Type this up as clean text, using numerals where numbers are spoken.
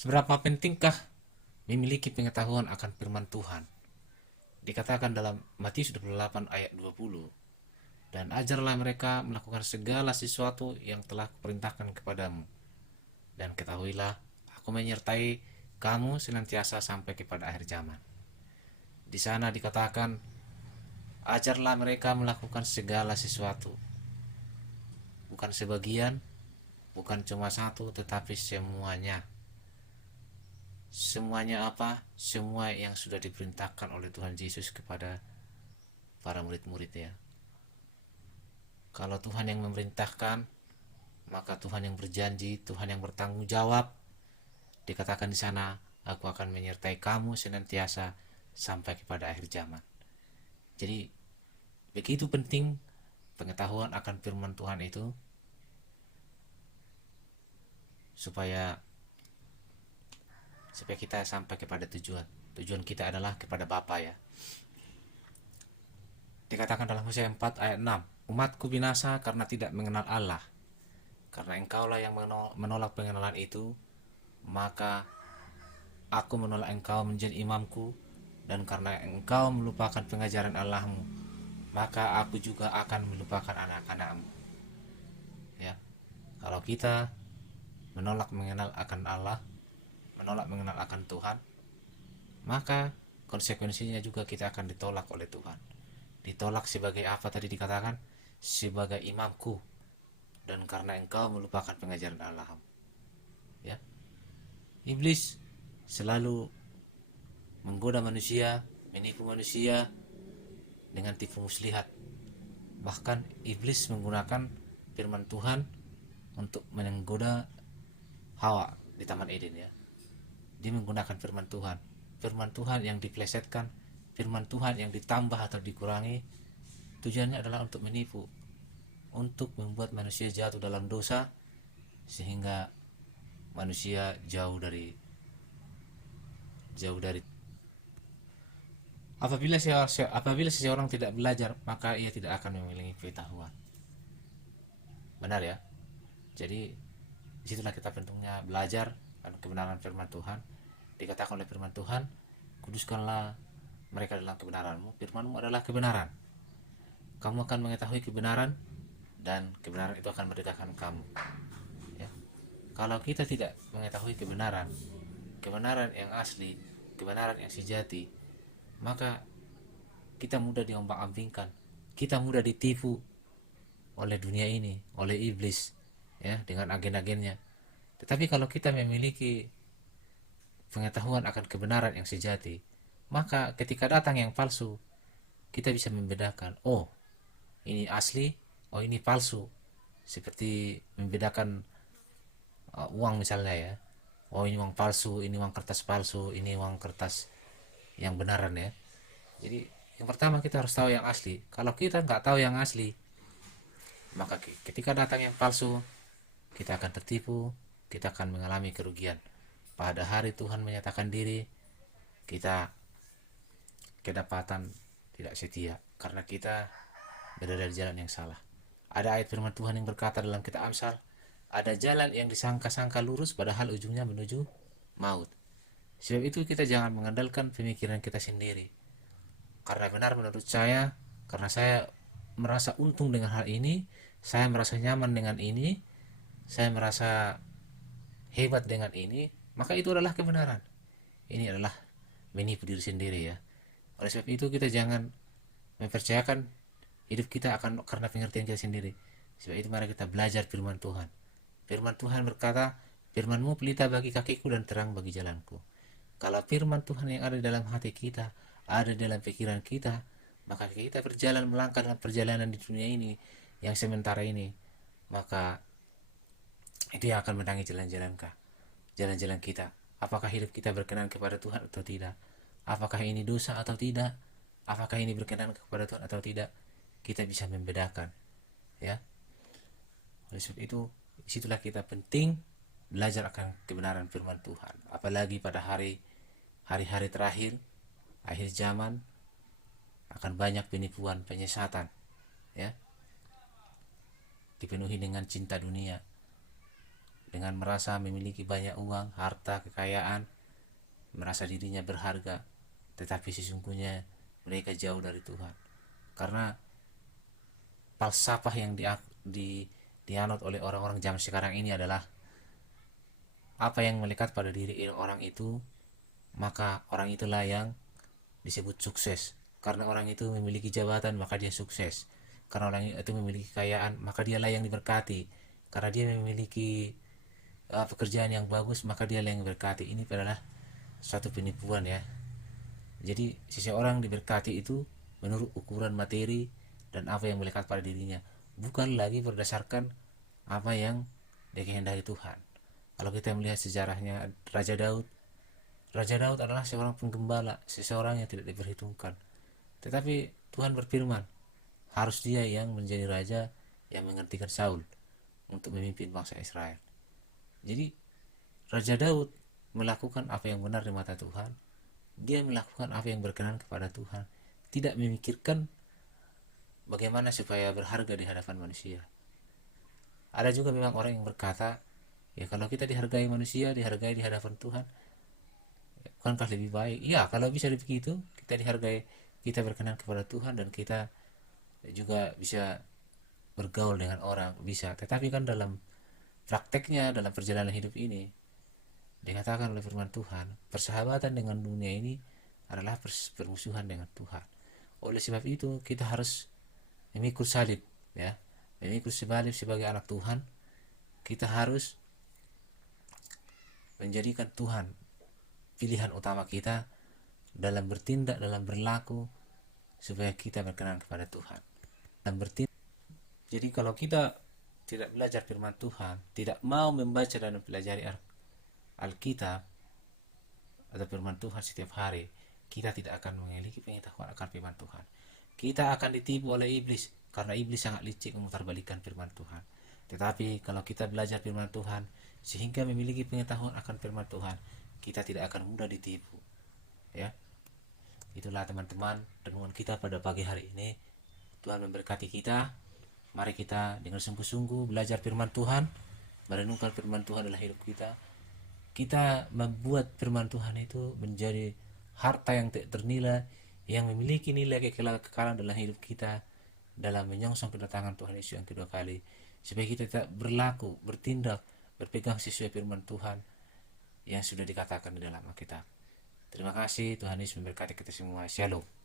Seberapa pentingkah memiliki pengetahuan akan firman Tuhan? Dikatakan dalam Matius 28 ayat 20, dan ajarlah mereka melakukan segala sesuatu yang telah kuperintahkan kepadamu. Dan ketahuilah, aku menyertai kamu senantiasa sampai kepada akhir zaman. Di sana dikatakan, ajarlah mereka melakukan segala sesuatu. Bukan sebagian, bukan cuma satu, tetapi semuanya. Semuanya apa? Semua yang sudah diperintahkan oleh Tuhan Yesus kepada para murid-muridnya. Kalau Tuhan yang memerintahkan, maka Tuhan yang berjanji, Tuhan yang bertanggung jawab. Dikatakan di sana, aku akan menyertai kamu senantiasa sampai kepada akhir zaman. Jadi begitu penting pengetahuan akan firman Tuhan itu, supaya kita sampai kepada tujuan. Tujuan kita adalah kepada Bapa, ya. Dikatakan dalam Hosea 4 ayat 6, umatku binasa karena tidak mengenal Allah. Karena engkaulah yang menolak pengenalan itu, maka aku menolak engkau menjadi imamku, dan karena engkau melupakan pengajaran Allahmu, maka aku juga akan melupakan anak-anakmu. Ya, kalau kita menolak mengenal akan Allah, menolak mengenal akan Tuhan, maka konsekuensinya juga kita akan ditolak oleh Tuhan. Ditolak sebagai apa tadi dikatakan? Sebagai imamku, dan karena engkau melupakan pengajaran Allah. Ya, iblis selalu menggoda manusia, menipu manusia dengan tipu muslihat. Bahkan iblis menggunakan firman Tuhan untuk menggoda Hawa di Taman Eden, ya. Dia menggunakan firman Tuhan. Firman Tuhan yang diplesetkan, firman Tuhan yang ditambah atau dikurangi, tujuannya adalah untuk menipu, untuk membuat manusia jatuh dalam dosa, sehingga manusia jauh dari apabila seseorang tidak belajar, maka ia tidak akan memiliki pengetahuan. Benar, ya. Jadi disitulah kita pentingnya belajar dan kebenaran firman Tuhan. Dikatakan oleh firman Tuhan, kuduskanlah mereka dalam kebenaranmu, firmanmu adalah kebenaran. Kamu akan mengetahui kebenaran, dan kebenaran itu akan merdekakan kamu, ya. Kalau kita tidak mengetahui kebenaran, kebenaran yang asli, kebenaran yang sejati, maka kita mudah diombang-ambingkan, kita mudah ditipu oleh dunia ini, oleh iblis, ya, dengan agen-agennya. Tetapi kalau kita memiliki pengetahuan akan kebenaran yang sejati, maka ketika datang yang palsu, kita bisa membedakan, oh ini asli, oh ini palsu. Seperti membedakan uang misalnya, ya. Oh ini uang palsu, ini uang kertas palsu, ini uang kertas yang benaran, ya. Jadi yang pertama kita harus tahu yang asli. Kalau kita nggak tahu yang asli, maka ketika datang yang palsu, kita akan tertipu, kita akan mengalami kerugian. Pada hari Tuhan menyatakan diri, kita kedapatan tidak setia karena kita berada di jalan yang salah. Ada ayat firman Tuhan yang berkata dalam kitab Amsal, ada jalan yang disangka-sangka lurus padahal ujungnya menuju maut. Sebab itu kita jangan mengandalkan pemikiran kita sendiri. Karena benar menurut saya, karena saya merasa untung dengan hal ini, saya merasa nyaman dengan ini, saya merasa hebat dengan ini, maka itu adalah kebenaran. Ini adalah menipu diri sendiri, ya. Oleh sebab itu kita jangan mempercayakan hidup kita akan karena pengertian kita sendiri. Sebab itu mari kita belajar firman Tuhan. Firman Tuhan berkata, firman-Mu pelita bagi kakiku dan terang bagi jalanku. Kalau firman Tuhan yang ada dalam hati kita, ada dalam pikiran kita, maka kita berjalan melangkah dalam perjalanan di dunia ini yang sementara ini, maka itu yang akan menangi jalan-jalan kita. Apakah hidup kita berkenan kepada Tuhan atau tidak? Apakah ini dosa atau tidak? Apakah ini berkenan kepada Tuhan atau tidak? Kita bisa membedakan, ya. Oleh sebab itu, disitulah kita penting belajar akan kebenaran firman Tuhan. Apalagi pada hari-hari terakhir, akhir zaman, akan banyak penipuan, penyesatan, ya. Dipenuhi dengan cinta dunia, dengan merasa memiliki banyak uang, harta, kekayaan, merasa dirinya berharga, tetapi sesungguhnya mereka jauh dari Tuhan. Karena falsafah yang dianut oleh orang-orang zaman sekarang ini adalah apa yang melekat pada diri orang itu, maka orang itulah yang disebut sukses. Karena orang itu memiliki jabatan, maka dia sukses. Karena orang itu memiliki kekayaan, maka dialah yang diberkati. Karena dia memiliki pekerjaan yang bagus, maka dialah yang diberkati. Ini adalah suatu penipuan ya. Jadi seseorang diberkati itu menurut ukuran materi dan apa yang melekat pada dirinya, bukan lagi berdasarkan apa yang dikehendaki Tuhan. Kalau kita melihat sejarahnya Raja Daud adalah seorang penggembala, seseorang yang tidak diperhitungkan. Tetapi Tuhan berfirman, harus dia yang menjadi raja yang menggantikan Saul untuk memimpin bangsa Israel. Jadi Raja Daud melakukan apa yang benar di mata Tuhan. Dia melakukan apa yang berkenan kepada Tuhan, tidak memikirkan bagaimana supaya berharga di hadapan manusia. Ada juga memang orang yang berkata, ya kalau kita dihargai manusia, dihargai di hadapan Tuhan, bukankah lebih baik? Ya, kalau bisa begitu, kita dihargai, kita berkenan kepada Tuhan, dan kita juga bisa bergaul dengan orang, bisa. Tetapi kan dalam prakteknya, dalam perjalanan hidup ini, dikatakan oleh firman Tuhan, persahabatan dengan dunia ini adalah permusuhan dengan Tuhan. Oleh sebab itu, kita harus memikul salib, ya, memikul salib sebagai anak Tuhan. Kita harus menjadikan Tuhan pilihan utama kita dalam bertindak, dalam berlaku, supaya kita berkenan kepada Tuhan dan bertindak. Jadi kalau kita tidak belajar firman Tuhan, tidak mau membaca dan mempelajari Alkitab atau firman Tuhan setiap hari, kita tidak akan memiliki pengetahuan akan firman Tuhan. Kita akan ditipu oleh iblis, karena iblis sangat licik memutarbalikkan firman Tuhan. Tetapi kalau kita belajar firman Tuhan sehingga memiliki pengetahuan akan firman Tuhan, kita tidak akan mudah ditipu. Ya, itulah teman-teman renungan kita pada pagi hari ini. Tuhan memberkati kita. Mari kita dengan sungguh-sungguh belajar firman Tuhan, merenungkan firman Tuhan dalam hidup kita. Kita membuat firman Tuhan itu menjadi harta yang tak ternilai, yang memiliki nilai kekekalan dalam hidup kita, dalam menyongsong kedatangan Tuhan Yesus yang kedua kali, supaya kita tetap berlaku, bertindak, berpegang sesuai firman Tuhan yang sudah dikatakan di dalam Alkitab. Terima kasih, Tuhan Yesus memberkati kita semua. Shalom.